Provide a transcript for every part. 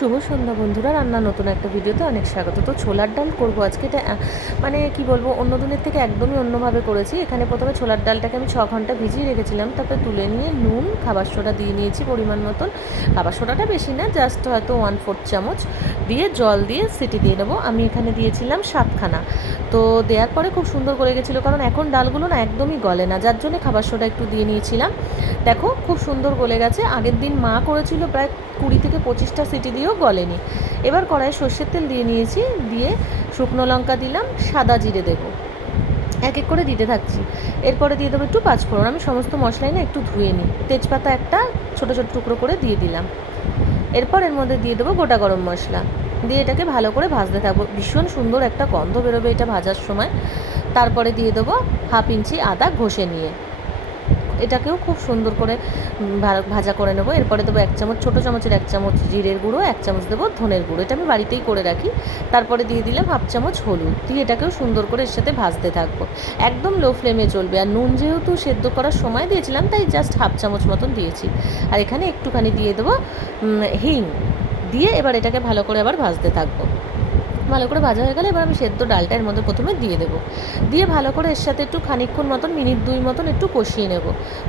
শুভ সন্ধ্যা বন্ধুরা। রান্না নতুন একটা ভিডিওতে অনেক স্বাগত। তো ছোলার ডাল করব আজকে। এটা মানে কি বলব, অন্য দিনের থেকে একদমই অন্যভাবে করেছি। এখানে প্রথমে ছোলার ডালটাকে আমি ছ ঘণ্টা ভিজিয়ে রেখেছিলাম। তারপরে তুলে নিয়ে নুন, খাবার সোডা দিয়ে নিয়েছি পরিমাণ মতন। খাবার সোডাটা বেশি না, জাস্ট হয়তো ওয়ান ফোর্থ চামচ। দিয়ে, জল দিয়ে সিটি দিয়ে নেব। আমি এখানে দিয়েছিলাম সাতখানা। তো দেওয়ার পরে খুব সুন্দর করে গেছিল, কারণ এখন ডালগুলো না একদমই গলে না। যার জন্য খাবার সোডা একটু দিয়ে নিয়েছিলাম। দেখো, খুব সুন্দর গলে গেছে। আগের দিন মা করেছিল প্রায় কুড়ি থেকে পঁচিশটা সিটি দিয়েও গলেনি। এবার কড়াই সর্ষের তেল দিয়ে নিয়েছি, দিয়ে শুকনো লঙ্কা দিলাম, সাদা জিরে দেবো। এক এক করে দিতে থাকছি। এরপরে দিয়ে দেবো একটু পাঁচফোড়ন। আমি সমস্ত মশলাই না একটু ধুয়ে নিই। তেজপাতা একটা ছোটো ছোটো টুকরো করে দিয়ে দিলাম। এরপর এর মধ্যে দিয়ে দেবো গোটা গরম মশলা। দিয়ে এটাকে ভালো করে ভাজতে থাকব। ভীষণ সুন্দর একটা গন্ধ বেরোবে এটা ভাজার সময়। তারপরে দিয়ে দেবো হাফ ইঞ্চি আদা ঘষে নিয়ে। এটাকেও খুব সুন্দর করে ভাজা করে নেব। এরপরে দেবো এক চামচ, ছোটো চামচের এক চামচ জিরের গুঁড়ো, এক চামচ দেবো ধনের গুঁড়ো। এটা আমি বাড়িতেই করে রাখি। তারপরে দিয়ে দিলাম হাফ চামচ হলুদ। দিয়ে এটাকেও সুন্দর করে এর সাথে ভাজতে থাকব। একদম লো ফ্লেমে চলবে। আর নুন যেহেতু সেদ্ধ করার সময় দিয়েছিলাম, তাই জাস্ট হাফ চামচ মতন দিয়েছি। আর এখানে একটুখানি দিয়ে দেবো হিং। দিয়ে এবার এটাকে ভালো করে আবার ভাজতে থাকব। ভালো করে ভাজা হয়ে গেলে এবার আমি সেদ্ধ ডালটা এর মধ্যে প্রথমে দিয়ে দেবো। দিয়ে ভালো করে এর সাথে একটু খানিকক্ষণ মতন, মিনিট দুই মতন একটু কষিয়ে নেব।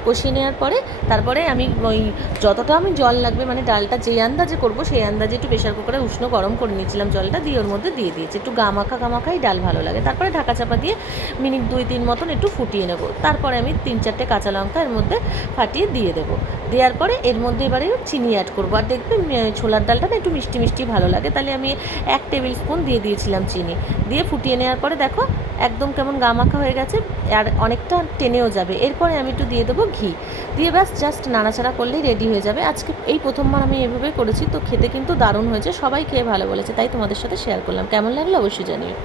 কষিয়ে নেওয়ার পরে তারপরে আমি ওই যতটা আমি জল লাগবে মানে ডালটা যেই আন্দাজে করব সেই আন্দাজে একটু প্রেশার কুকারে উষ্ণ গরম করে নিয়েছিলাম জলটা, দিয়ে ওর মধ্যে দিয়ে দিয়েছি। একটু গামাখা গামাখাই ডাল ভালো লাগে। তারপরে ঢাকা চাপা দিয়ে মিনিট দুই, তিন মতন একটু ফুটিয়ে নেব। তারপরে আমি তিন চারটে কাঁচা লঙ্কা এর মধ্যে ফাটিয়ে দিয়ে দেবো। দেওয়ার পরে এর মধ্যে এবারে চিনি অ্যাড করব। আর দেখবে ছোলার ডালটা একটু মিষ্টি মিষ্টি ভালো লাগে। তাহলে আমি এক টেবিল স্পুন দিয়ে দিয়েছিলাম চিনি। দিয়ে ফুটিয়ে নেওয়ার পরে দেখো, একদম কেমন গামাখা হয়ে গেছে আর অনেকটা টেনেও যাবে। এরপরে আমি একটু দিয়ে দেবো ঘি। দিয়ে ব্যাস জাস্ট নাড়াচাড়া করলেই রেডি হয়ে যাবে। আজকে এই প্রথমবার আমি এভাবে করেছি, তো খেতে কিন্তু দারুণ হয়েছে। সবাই খেয়ে ভালো বলেছে, তাই তোমাদের সাথে শেয়ার করলাম। কেমন লাগল অবশ্যই জানিও।